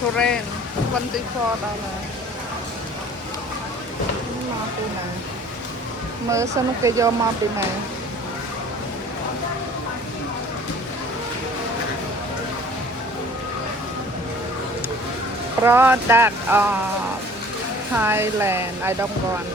Korean $24 mà từ này mới sân cái do mà từ này product of Thailand I don't want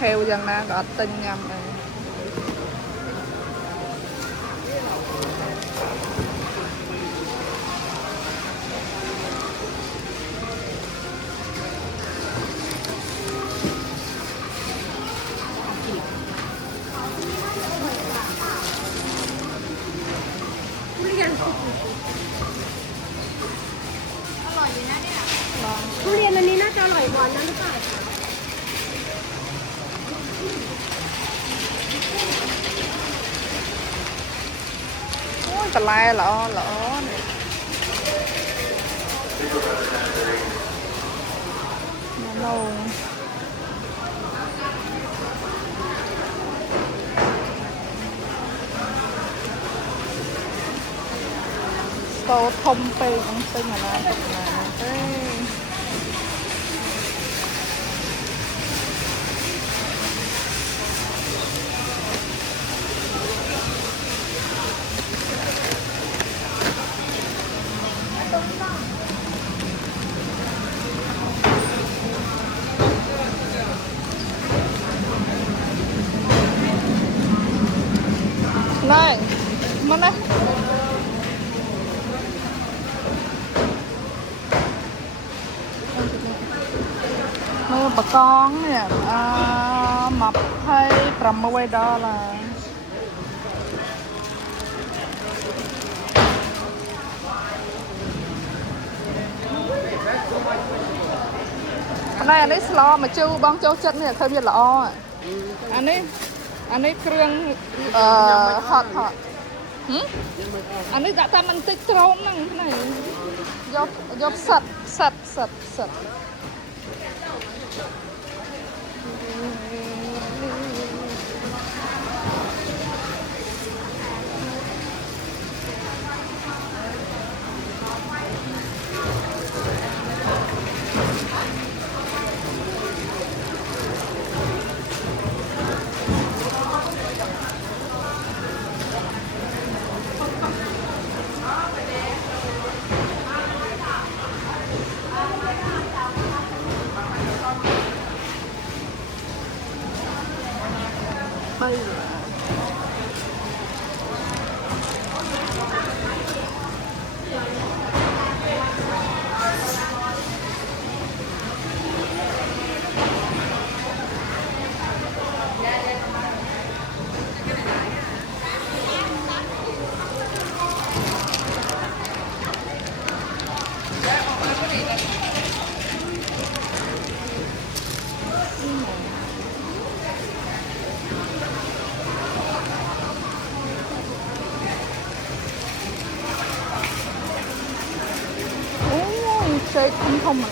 theo dân na có tinh nhầm nàyทุเรียนอันนี้น่าจะอร่อยกว่านั้นหรือเปล่าโอ้ยตะไลเหรอเนี่ยลงโตทมไปของตึงอะไรตกมาเฮ้ยnày mất đấy mưa bà con nè mập hay trầm quay đó là này anh ấy lo mà chưa băng châu chân này không biết là o anh ấy kêu hot anh ấy đã ta mình tích trốn năng thế này dọc sạch bây giờ chơi không mà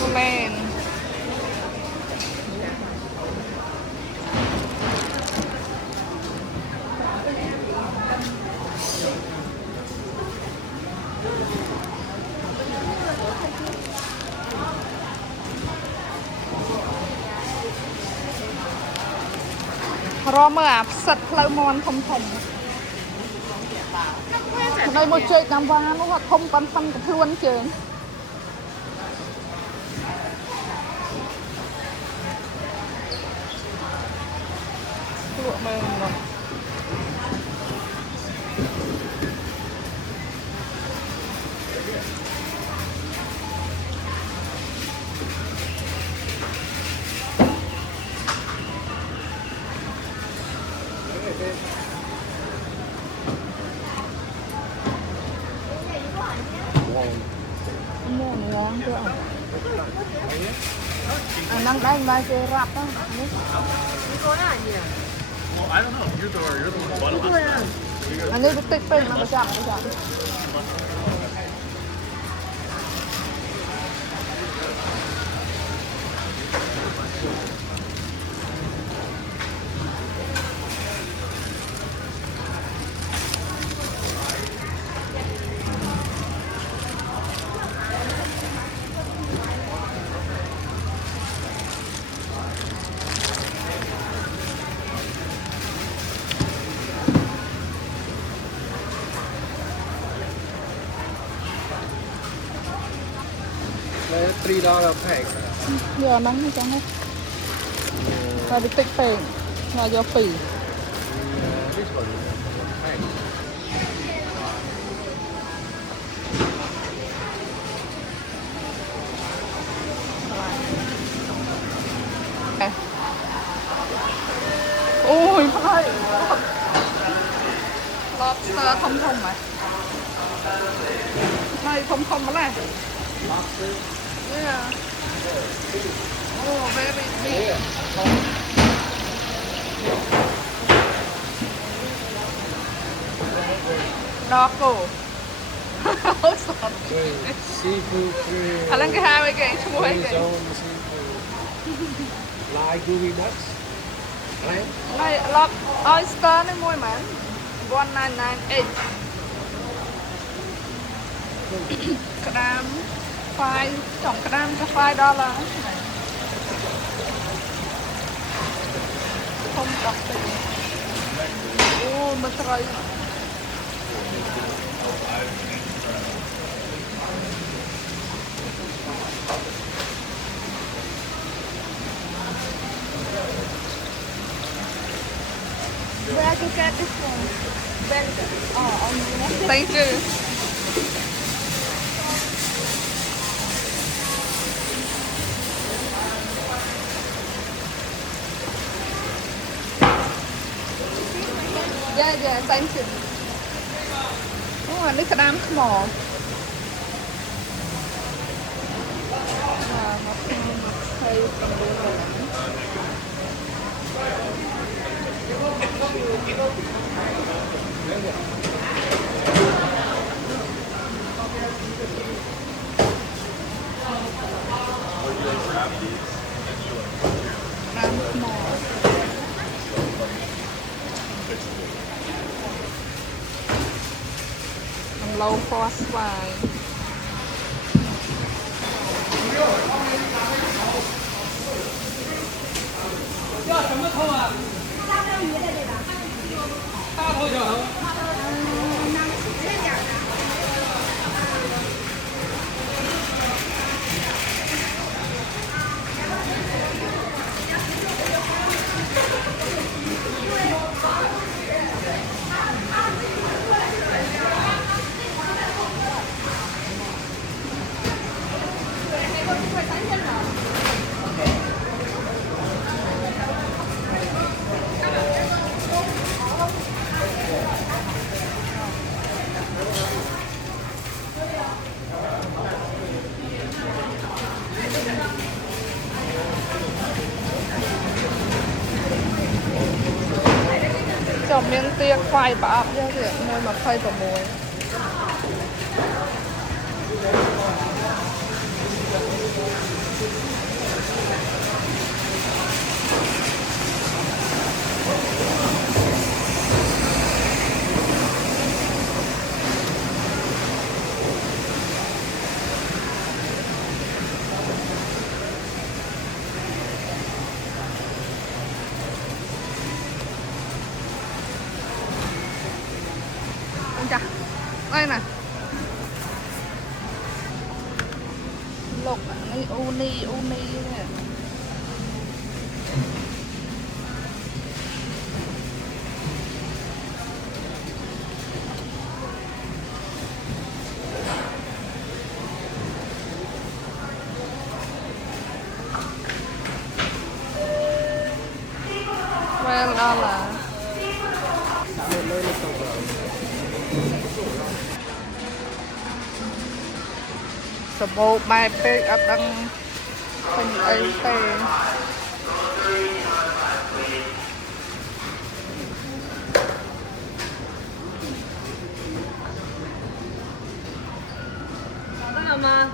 cô lên rò mơ ạp sật lâu mòn thông đây một chơi nằm vào nó hoặc không còn phân của luôn trường lụa mềm rồi ngon chưa năng đánh bài chơi rap đó anh ấy tích bên nó chạm $3 pack. giờ nắng hay chẳng hết là được tích phèn là do phỉ This one pack. ôi phải lobster thông thông mà này thông thông mà này yeah. Oh, very big. Doggo. Wait, seafood grill. Alang cái hai cái chung hai cái. Zone seafood. Live gooey nuts. Right? Này lob oyster này mua mà 1998 gram 5 trọng gram cho $5 không đọc được ô mà trời Where to get this one? On the thank you yeah thank you đúng rồi nước cam small là nó hay cầm luôn low cost wine chồng miếng tia khoai bắp ra thì nơi mà khoai vào muối chà đây nè lục này uni nè $12 สมบูรณ์ไม่เป็นอัดังเป็นไอเต้ mà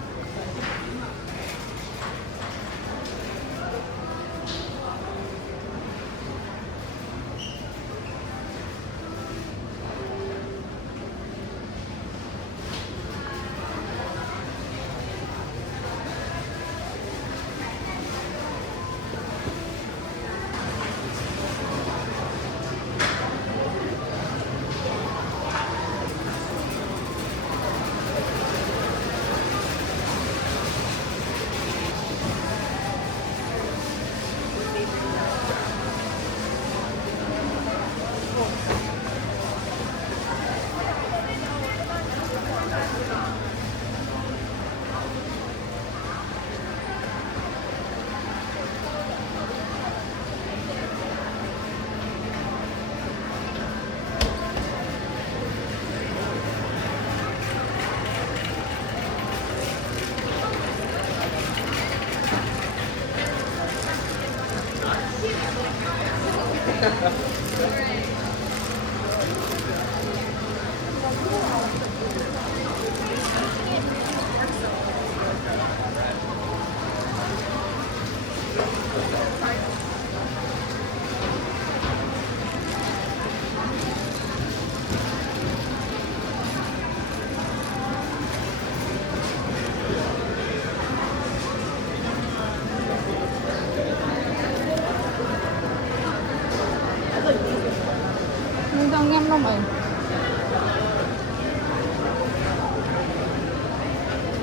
ង់ញ៉ាំនំអី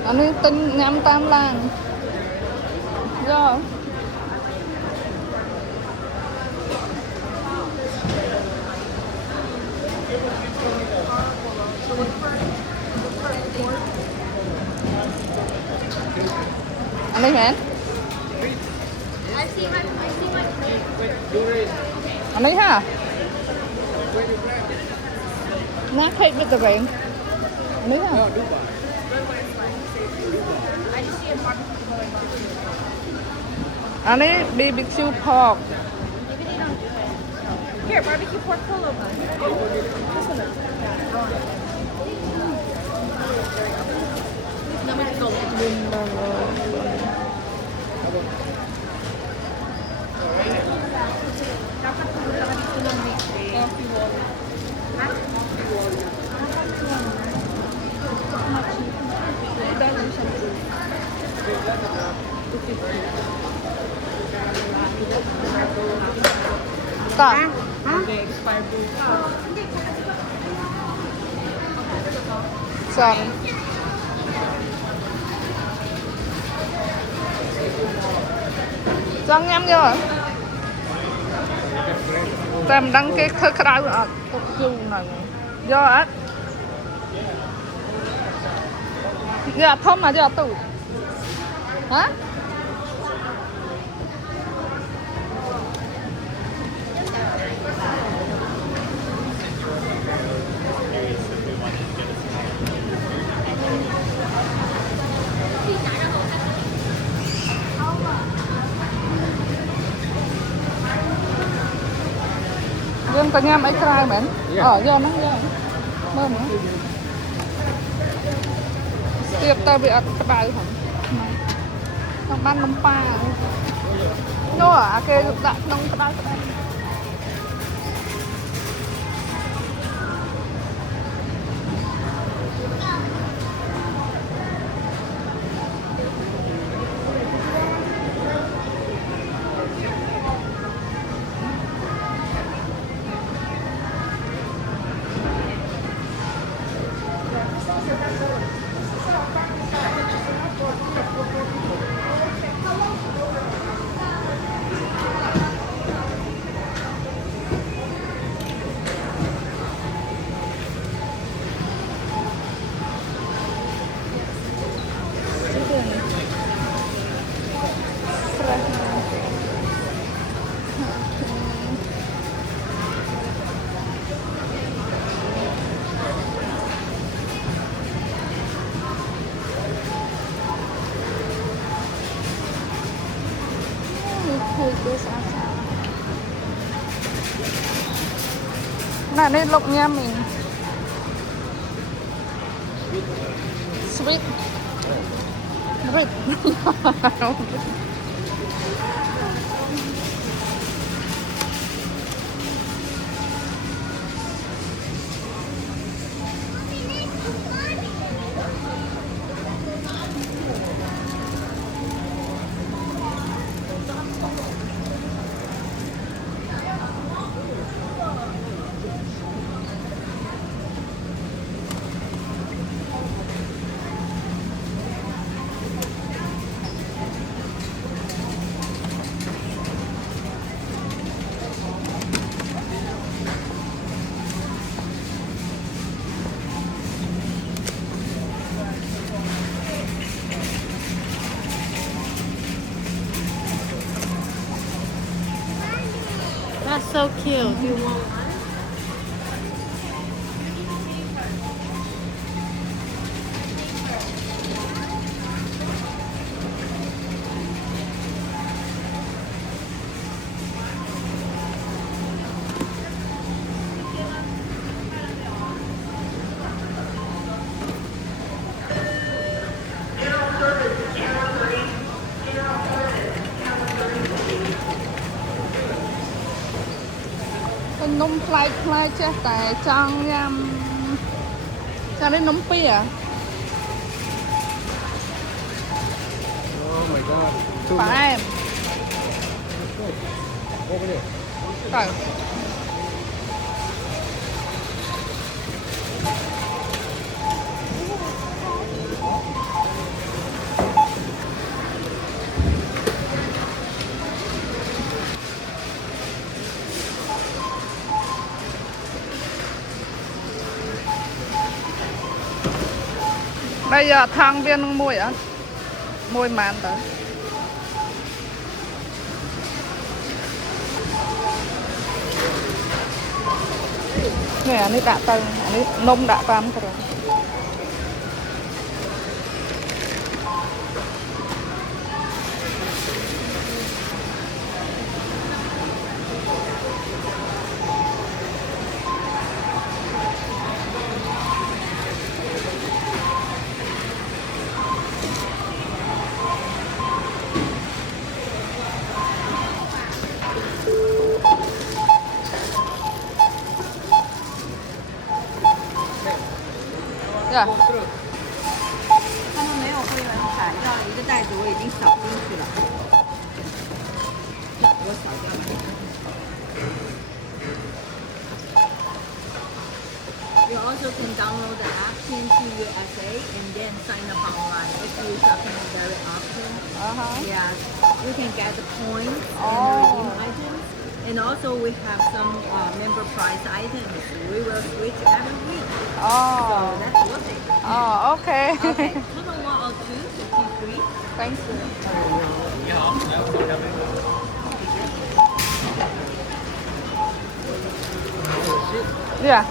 អានេះទិញញ៉ាំតាមឡានយក anh đây mẹ anh đây ha nó thích biết được anh đây ha anh đây BBQ pork Here, barbecue pork polo bun. This one is. No, we go. Cả Xong Xong nhắm vô hả? Tạm đăng cái khơi khá đau ở cục dù này do á dạ thông mà do tủ hả? Dân có nhằm ấy cry mến do nó do mơn nữa tiếp ta bị ạc cái đau hả thằng ban nông pa nó à kê đặt nông cái đau Này đây lộc nha mình sweet rich That's so cute. Do you want one? nôm phai phai chứ tại trong cho đến nôm pi à Oh my god. phải em Over there. rồi Đây giờ thang viên mùi á. Mùi màn tới. Nè, anh ấy đã tầng, anh ấy nông đã tam rồi. Dạ. 他们没有会员卡，要一个袋子我已经扫进去了。我扫掉了。You also can download the app TNT USA and then sign up online if you shopping very often. Yeah, you can get the points and redeem items. And also we have some member price items. We will switch every week. So Oh. that's worth it. Oh, okay. Okay, total 102, 53. Thank you. Yeah.